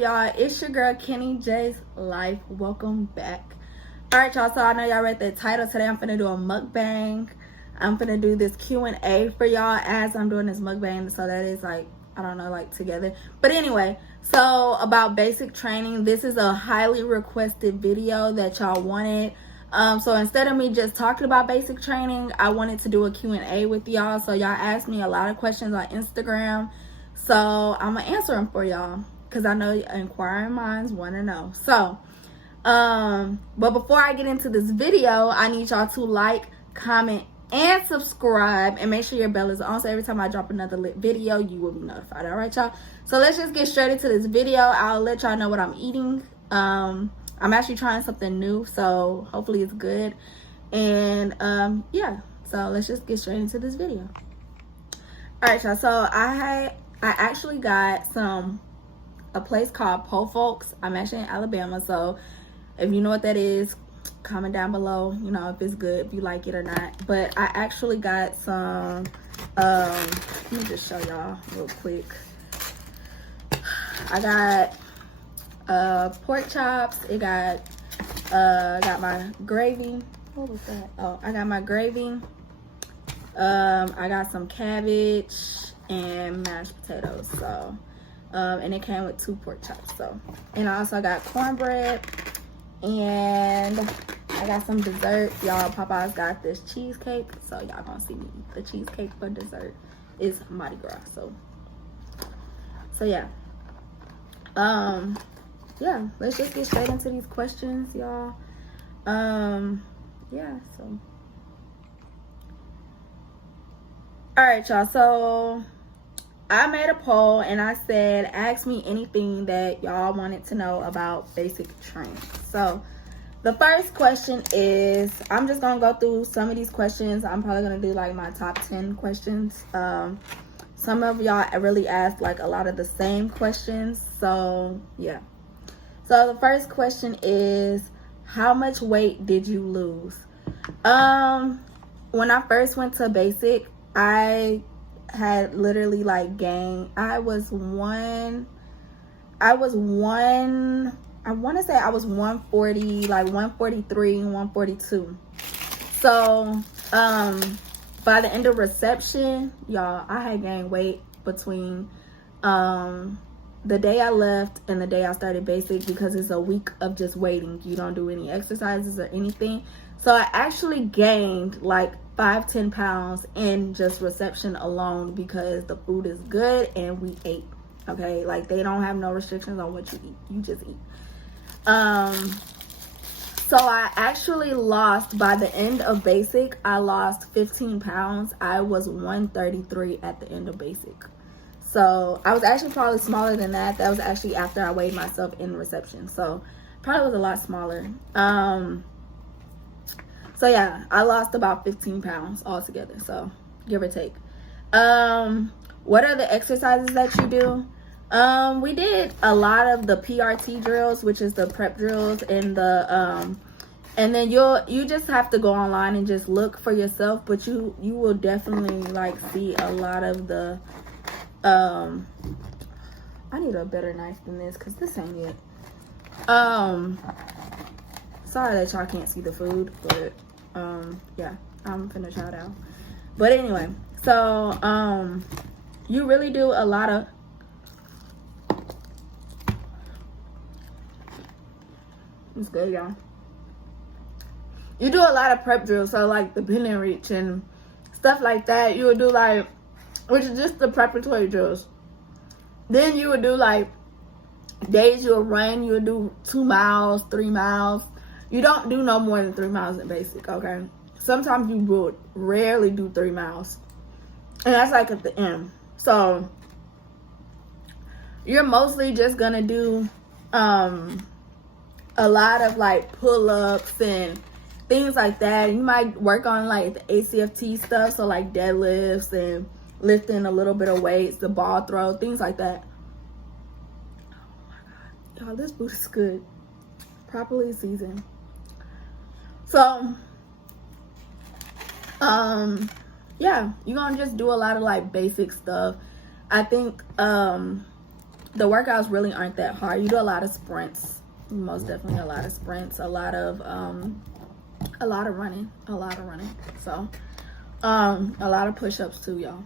y'all? It's your girl Kenny J's Life. Welcome back. Alright, y'all, so I know y'all read the title. Today I'm finna do a mukbang. I'm finna do this Q&A for y'all as I'm doing this mukbang, so that is like, I don't know, like together. But anyway, so about basic training, this is a highly requested video that y'all wanted. So instead of me just talking about basic training, I wanted to do a Q&A with y'all. So y'all asked me a lot of questions on Instagram, so I'm gonna answer them for y'all because I know inquiring minds want to know. So but before I get into this video, I need y'all to like, comment, and subscribe, and make sure your bell is on so every time I drop another lit video you will be notified. All right, y'all, so let's just get straight into this video. I'll let y'all know what I'm eating. I'm actually trying something new, so hopefully it's good. And yeah, so let's just get straight into this video. All right, y'all, so I actually got a place called Pofolk. I'm actually in Alabama, so if you know what that is, comment down below, you know, if it's good, if you like it or not. But I actually got some let me just show y'all real quick. I got pork chops. It got my gravy. What was that? Oh, I got my gravy. I got some cabbage and mashed potatoes. So and it came with 2 pork chops. So, and I also got cornbread, and I got some dessert. Y'all, Papa's got this cheesecake, so y'all gonna see me eat the cheesecake for dessert. It's Mardi Gras, so yeah. Yeah, let's just get straight into these questions, y'all. Yeah, so all right, y'all, so I made a poll and I said, ask me anything that y'all wanted to know about basic training. So the first question is, I'm just gonna go through some of these questions. I'm probably gonna do like my top 10 questions. Some of y'all really asked like a lot of the same questions, so yeah. So the first question is, how much weight did you lose? When I first went to basic, I had literally like gained, I want to say I was 140, like 143, 142. So by the end of reception, y'all, I had gained weight between the day I left and the day I started basic, because it's a week of just waiting. You don't do any exercises or anything. So I actually gained like 5-10 pounds in just reception alone, because the food is good and we ate. Okay, like they don't have no restrictions on what you eat, you just eat. So I actually lost, by the end of basic, I lost 15 pounds. I was 133 at the end of basic. So I was actually probably smaller than that. That was actually after I weighed myself in reception, so probably was a lot smaller. So yeah, I lost about 15 pounds altogether, so give or take. What are the exercises that you do? We did a lot of the PRT drills, which is the prep drills, and the and then you just have to go online and just look for yourself, but you will definitely like see a lot of the I need a better knife than this because this ain't it. Sorry that y'all can't see the food, but yeah, I'm finna try it out. But anyway, so you really do a lot of it's good, y'all. You do a lot of prep drills, so like the bend and reach and stuff like that. You would do like, which is just the preparatory drills. Then you would do like days you would run. You would do 2 miles, 3 miles. You don't do no more than 3 miles in basic, okay? Sometimes you would rarely do 3 miles, and that's like at the end. So you're mostly just gonna do a lot of like pull-ups and things like that. You might work on like the ACFT stuff, so like deadlifts and lifting a little bit of weights, the ball throw, things like that. Oh my god, y'all, this food is good, properly seasoned. So yeah, you're gonna just do a lot of like basic stuff. I think the workouts really aren't that hard. You do a lot of sprints, most definitely a lot of sprints, a lot of running, so a lot of push-ups too, y'all.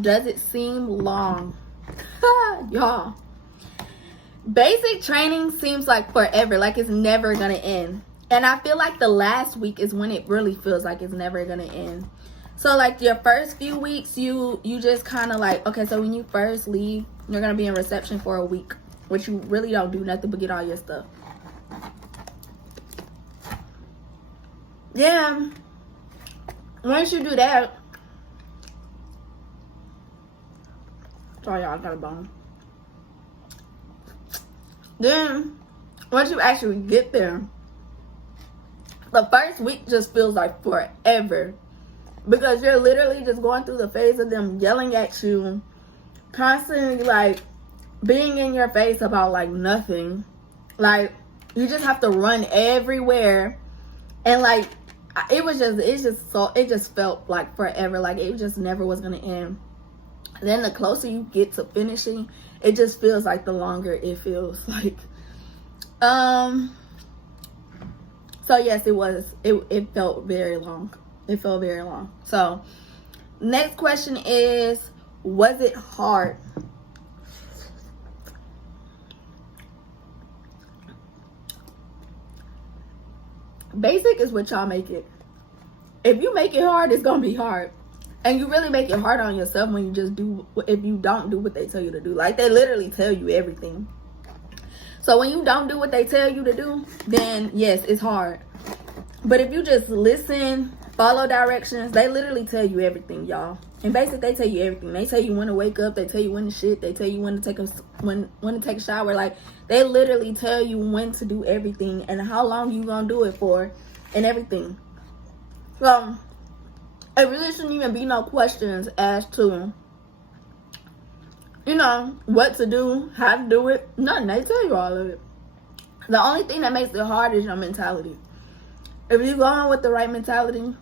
Does it seem long? Y'all, basic training seems like forever, like it's never gonna end. And I feel like the last week is when it really feels like it's never gonna end. So like your first few weeks, you just kind of like, okay, so when you first leave, you're gonna be in reception for a week, which you really don't do nothing but get all your stuff. Yeah, once you do that, sorry y'all, I got a bone. Then once you actually get there, the first week just feels like forever, because you're literally just going through the phase of them yelling at you, constantly like being in your face about like nothing. Like you just have to run everywhere, and like it just felt like forever, like it just never was gonna end. Then the closer you get to finishing, it just feels like the longer it feels like. So yes, it felt very long. It felt very long. So next question is, was it hard? Basic is what y'all make it. If you make it hard, it's gonna be hard. And you really make it hard on yourself when you just do, if you don't do what they tell you to do. Like, they literally tell you everything. So when you don't do what they tell you to do, then yes, it's hard. But if you just listen, follow directions, they literally tell you everything, y'all. And basically, they tell you everything. They tell you when to wake up. They tell you when to shit. They tell you when to take a shower. Like, they literally tell you when to do everything and how long you gonna do it for and everything. So it really shouldn't even be no questions as to, you know, what to do, how to do it. Nothing. They tell you all of it. The only thing that makes it hard is your mentality. If you go on with the right mentality,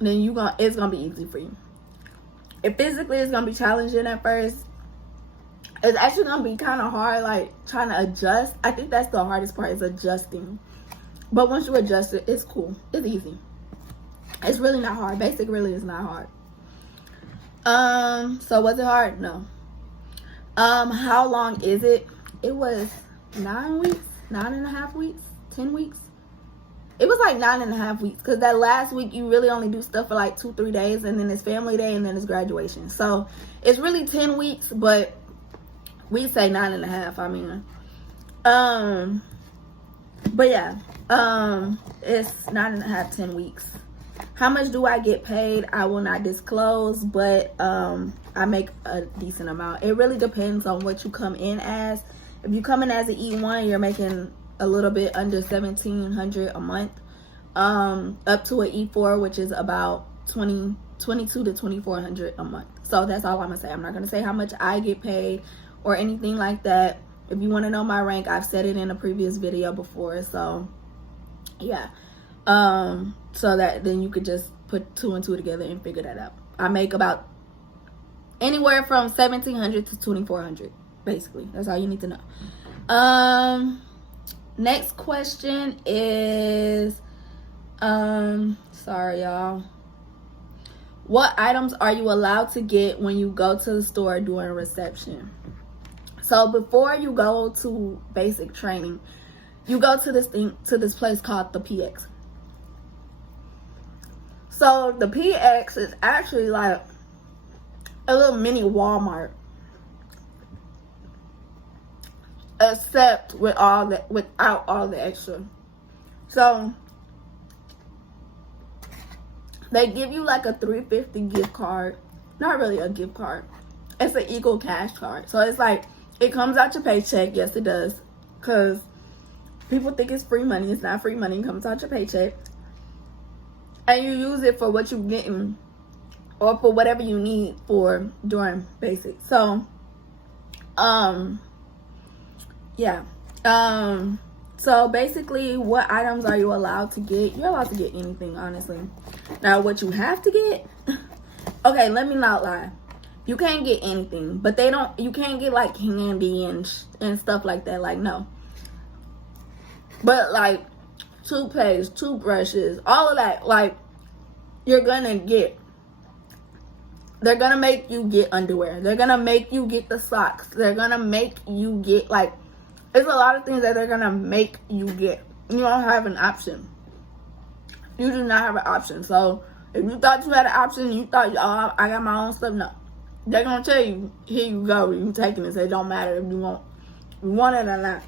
then it's gonna be easy for you. If physically it's gonna be challenging at first, it's actually gonna be kind of hard, like trying to adjust. I think that's the hardest part, is adjusting. But once you adjust it, it's cool. It's easy. It's really not hard. Basic really is not hard. So was it hard? No. How long is it? It was 9 weeks, 9.5 weeks, 10 weeks. It was like 9.5 weeks, because that last week you really only do stuff for like 2-3 days, and then it's family day, and then it's graduation. So it's really 10 weeks, but we say 9.5. I mean, but yeah, it's 9.5, 10 weeks. How much do I get paid? I will not disclose, but I make a decent amount. It really depends on what you come in as. If you come in as an E1, you're making a little bit under $1,700 a month, up to an E4, which is about $2,200 to $2,400 a month. So that's all I'm gonna say. I'm not gonna say how much I get paid or anything like that. If you want to know my rank, I've said it in a previous video before. So yeah, so that then you could just put 2 and 2 together and figure that out. I make about anywhere from $1,700 to $2,400, basically. That's all you need to know. Next question is, sorry y'all, what items are you allowed to get when you go to the store during reception? So before you go to basic training, you go to this place called the PX. So the PX is actually like a little mini Walmart, except without all the extra. So they give you like a $350 gift card. Not really a gift card. It's an Eagle Cash card. So it's like, it comes out your paycheck. Yes, it does. Because people think it's free money. It's not free money. It comes out your paycheck. And you use it for what you're getting, or for whatever you need for during basic. So, yeah. So basically, what items are you allowed to get? You're allowed to get anything, honestly. Now, what you have to get, okay, let me not lie. You can't get anything, but they don't. You can't get like candy and stuff like that. Like no. But like toothpaste, toothbrushes, all of that, like you're gonna get. They're gonna make you get underwear. They're gonna make you get the socks. They're gonna make you get like. There's a lot of things that they're gonna make you get. You don't have an option. You do not have an option. So if you thought you had an option, you thought, oh, I got my own stuff. No. They're going to tell you, here you go. You taking it. It don't matter if you want it or not.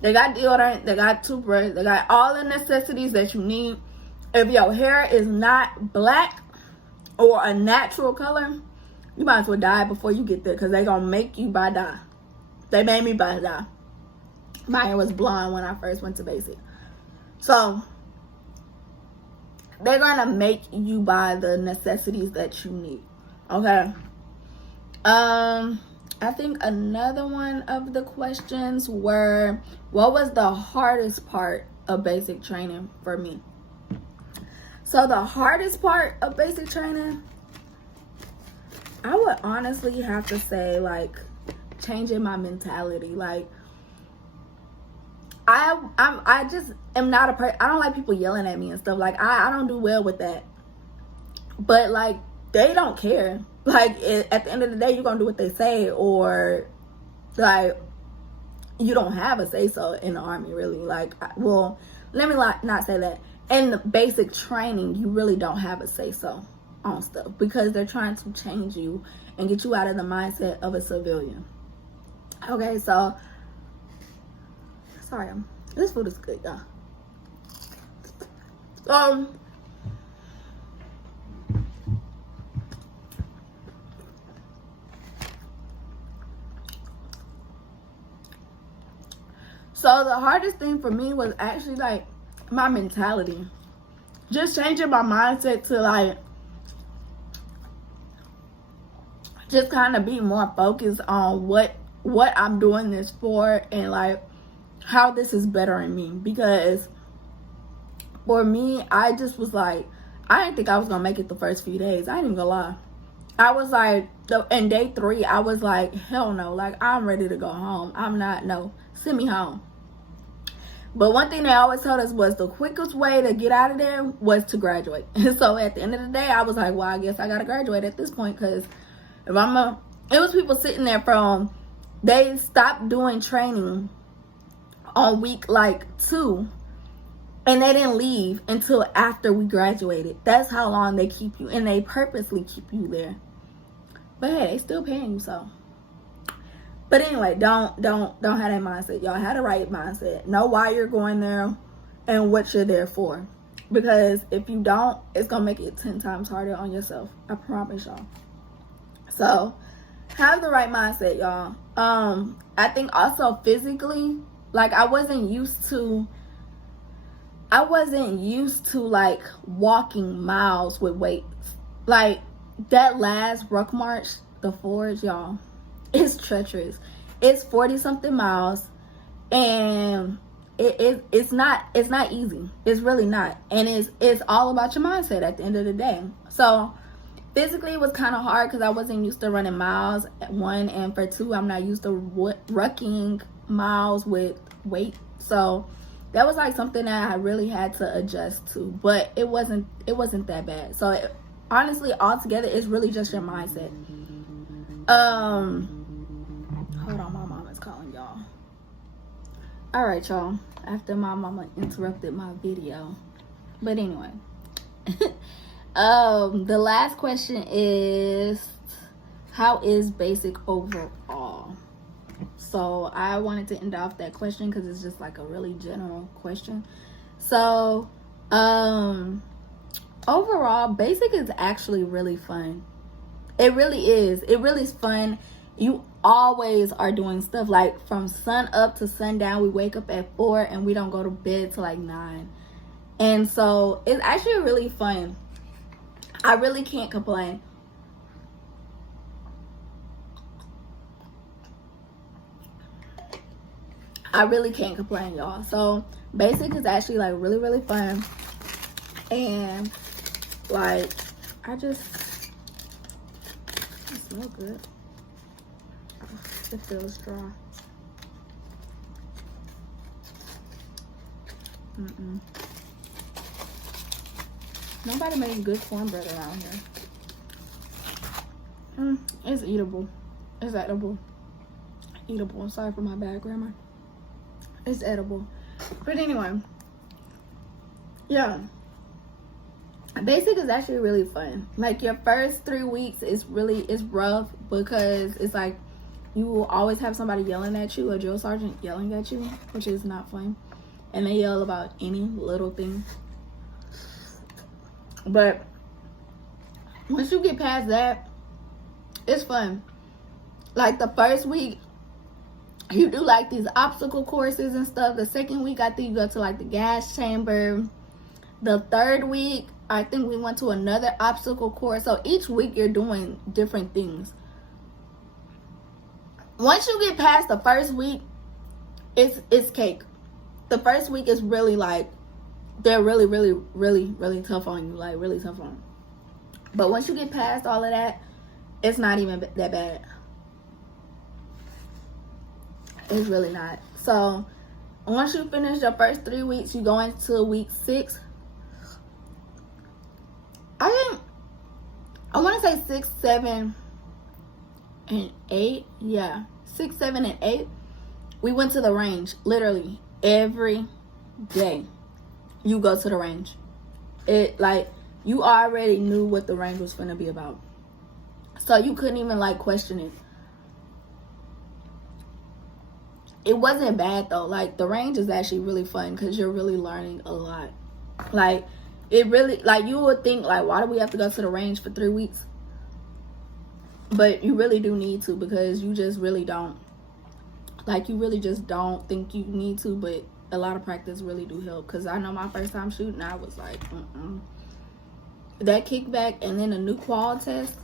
They got deodorant. They got toothbrush. They got all the necessities that you need. If your hair is not black or a natural color, you might as well die before you get there because they're going to make you buy dye. They made me buy dye. My hair was blonde when I first went to basic. So they're going to make you buy the necessities that you need. Okay. I think another one of the questions were, what was the hardest part of basic training for me? So the hardest part of basic training, I would honestly have to say, like, changing my mentality. Like, I just am not a person. I don't like people yelling at me and stuff. Like, I don't do well with that. But like, they don't care. Like, at the end of the day, you're gonna do what they say, or like, you don't have a say so in the army, really. Like, well, let me not say that. In the basic training, you really don't have a say so on stuff because they're trying to change you and get you out of the mindset of a civilian. Okay, so sorry, this food is good, y'all. So the hardest thing for me was actually like my mentality. Just changing my mindset to like just kind of be more focused on what I'm doing this for and like how this is bettering me. Because for me, I just was like, I didn't think I was gonna make it the first few days. I ain't even gonna lie. I was like, in day 3, I was like, hell no, like I'm ready to go home. I'm not, no, send me home. But one thing they always told us was the quickest way to get out of there was to graduate. And so at the end of the day, I was like, well, I guess I gotta graduate at this point, because if it was people sitting there from, they stopped doing training on week like 2, and they didn't leave until after we graduated. That's how long they keep you, and they purposely keep you there. But hey, they still paying you, so. But anyway, don't have that mindset. Y'all have the right mindset. Know why you're going there and what you're there for. Because if you don't, it's gonna make it 10 times harder on yourself. I promise y'all. So have the right mindset, y'all. I think also physically, like I wasn't used to like walking miles with weights. Like that last ruck march, the forge, y'all, it's treacherous. It's 40 something miles, and it's not easy. It's really not. And it's all about your mindset at the end of the day. So physically it was kind of hard because I wasn't used to running miles, 1, and for 2, I'm not used to rucking miles with weight. So that was like something that I really had to adjust to, but it wasn't that bad. So honestly, altogether, it's really just your mindset. Hold on, my mom is calling y'all. All right, y'all. After my mama interrupted my video, but anyway, the last question is, how is basic overall? So I wanted to end off that question because it's just like a really general question. So overall, basic is actually really fun. It really is. It really is fun. You always are doing stuff like from sun up to sundown. We wake up at 4 and we don't go to bed till like 9. And so it's actually really fun. I really can't complain. I really can't complain, y'all. So basic is actually like really, really fun. And like, smells good. It feels dry. Nobody makes good cornbread around here. It's eatable. It's edible. Eatable. I'm sorry for my bad grammar. It's edible. But anyway, yeah. Basic is actually really fun. Like your first 3 weeks is rough because it's like you will always have somebody yelling at you, a drill sergeant yelling at you, which is not fun. And they yell about any little thing. But once you get past that, it's fun. Like the first week, you do like these obstacle courses and stuff. The second week, I think you go to like the gas chamber. The third week, I think we went to another obstacle course. So each week you're doing different things. Once you get past the first week, it's cake. The first week is really like, they're really tough on you. Like really tough on you. But once you get past all of that, it's not even that bad. It's really not. So once you finish your first 3 weeks, you go into week 6. I want to say 6, 7, and 8. Yeah, 6, 7, and 8. We went to the range literally every day. You go to the range. It like you already knew what the range was gonna be about, so you couldn't even like question it. It wasn't bad though. Like the range is actually really fun because you're really learning a lot. Like it really, like you would think like, why do we have to go to the range for 3 weeks? But you really do need to, because you just really don't. Like you really just don't think you need to, but a lot of practice really do help. Because I know my first time shooting, I was like, that kickback and then a new qual test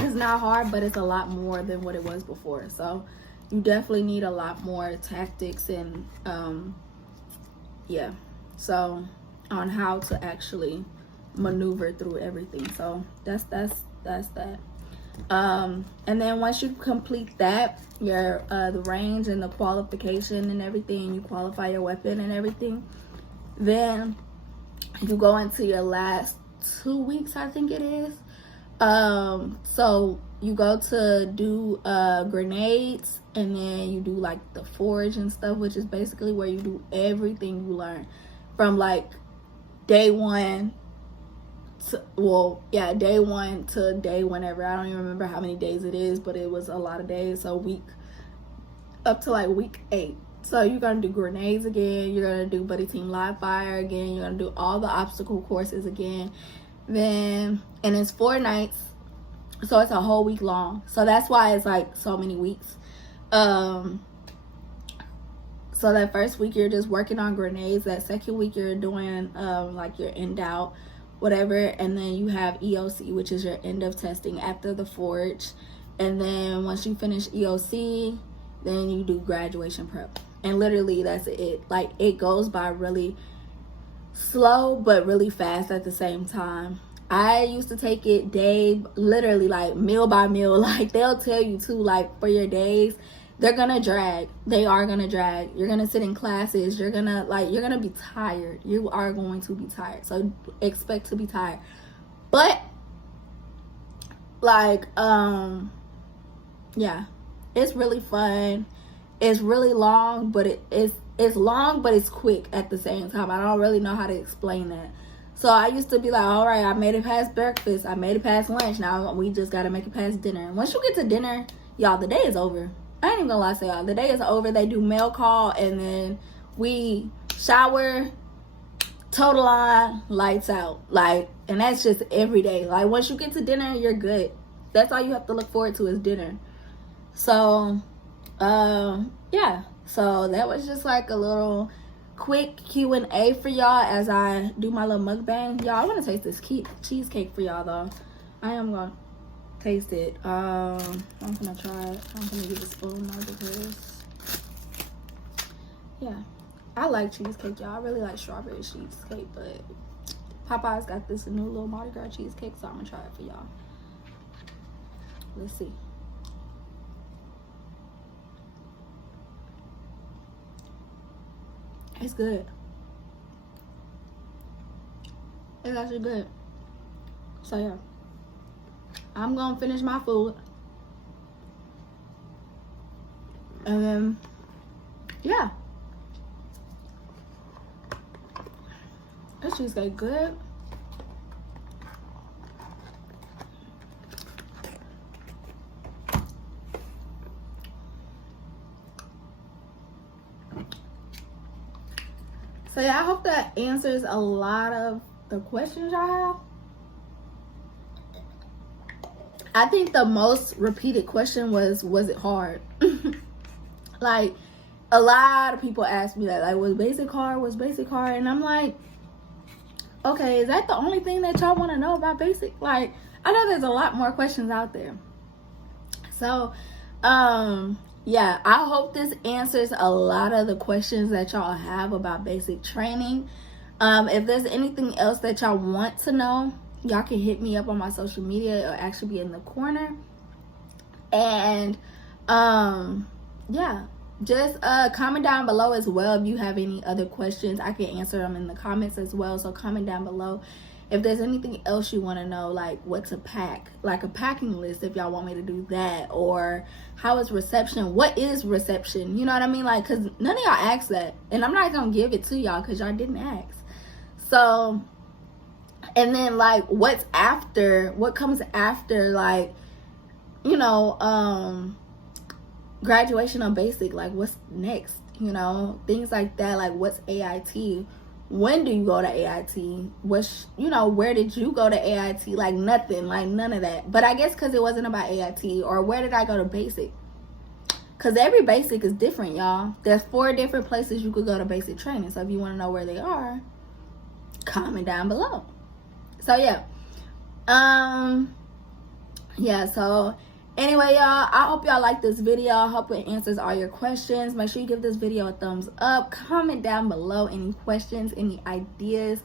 is not hard, but it's a lot more than what it was before. So you definitely need a lot more tactics and yeah, so on how to actually maneuver through everything. So that's that. And then once you complete that, your the range and the qualification and everything, you qualify your weapon and everything, then you go into your last 2 weeks, I think it is. So you go to do grenades, and then you do like the forge and stuff, which is basically where you do everything you learn from like day 1 to, day 1 to day whenever. I don't even remember how many days it is, but it was a lot of days. So up to like week 8. So you're gonna do grenades again, you're gonna do buddy team live fire again, you're gonna do all the obstacle courses again. Then, and it's 4 nights, so it's a whole week long. So that's why it's like so many weeks. So that first week you're just working on grenades. That second week you're doing like your end out, whatever, and then you have EOC, which is your end of testing after the forge. And then once you finish EOC, then you do graduation prep. And literally that's it. Like it goes by really slow but really fast at the same time. I used to take it literally like meal by meal. Like they'll tell you too, like for your days, they're gonna drag. They are gonna drag. You're gonna sit in classes. You're gonna be tired. You are going to be tired. So expect to be tired. But like yeah, it's really fun. It's really long, but it's long, but it's quick at the same time. I don't really know how to explain that. So I used to be like, all right, I made it past breakfast. I made it past lunch. Now we just got to make it past dinner. And once you get to dinner, y'all, the day is over. I ain't even gonna lie to y'all. The day is over. They do mail call, and then we shower, total line, lights out. Like, and that's just every day. Like, once you get to dinner, you're good. That's all you have to look forward to is dinner. So, yeah. So that was just like a little quick Q&A for y'all as I do my little mukbang. Y'all, I want to taste this cheesecake for y'all though. I am gonna taste it. I'm gonna try it. I'm gonna get a spoon now because yeah, I like cheesecake, y'all. I really like strawberry cheesecake, but Popeye's got this new little Mardi Gras cheesecake, so I'm gonna try it for y'all. Let's see. It's good. It's actually good. So yeah, I'm gonna finish my food, and then yeah, this cheesecake good. So yeah, I hope that answers a lot of the questions y'all have. I think the most repeated question was it hard? Like, a lot of people ask me that, like, was basic hard? And I'm like, okay, is that the only thing that y'all want to know about basic? Like, I know there's a lot more questions out there. So, yeah, I hope this answers a lot of the questions that y'all have about basic training. If there's anything else that y'all want to know, y'all can hit me up on my social media. It'll actually be in the corner. And yeah, just comment down below as well if you have any other questions. I can answer them in the comments as well, so comment down below if there's anything else you want to know, like what to pack, like a packing list if y'all want me to do that, or how is reception, what is reception, you know what I mean? Like, because none of y'all asked that, and I'm not gonna give it to y'all because y'all didn't ask. So, and then like what comes after, like, you know, graduation of basic, like what's next, you know, things like that. Like, what's AIT? When do you go to AIT? What's, you know, where did you go to AIT? Like, nothing, like none of that. But I guess because it wasn't about AIT, or where did I go to basic? Because every basic is different, y'all. There's 4 different places you could go to basic training. So if you want to know where they are, comment down below. So yeah, yeah, so anyway, y'all, I hope y'all like this video. I hope it answers all your questions. Make sure you give this video a thumbs up. Comment down below any questions, any ideas,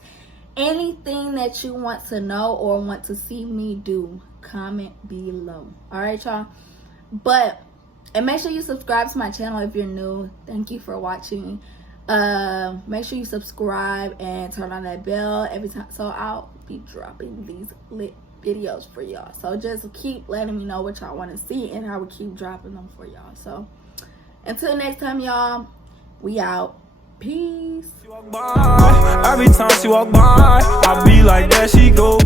anything that you want to know or want to see me do. Comment below. All right, y'all. And make sure you subscribe to my channel if you're new. Thank you for watching. Make sure you subscribe and turn on that bell every time, so I'll be dropping these lit videos for y'all. So just keep letting me know what y'all want to see, and I will keep dropping them for y'all. So until next time, y'all, we out. Peace. Every time she walk by, I be like, there she go.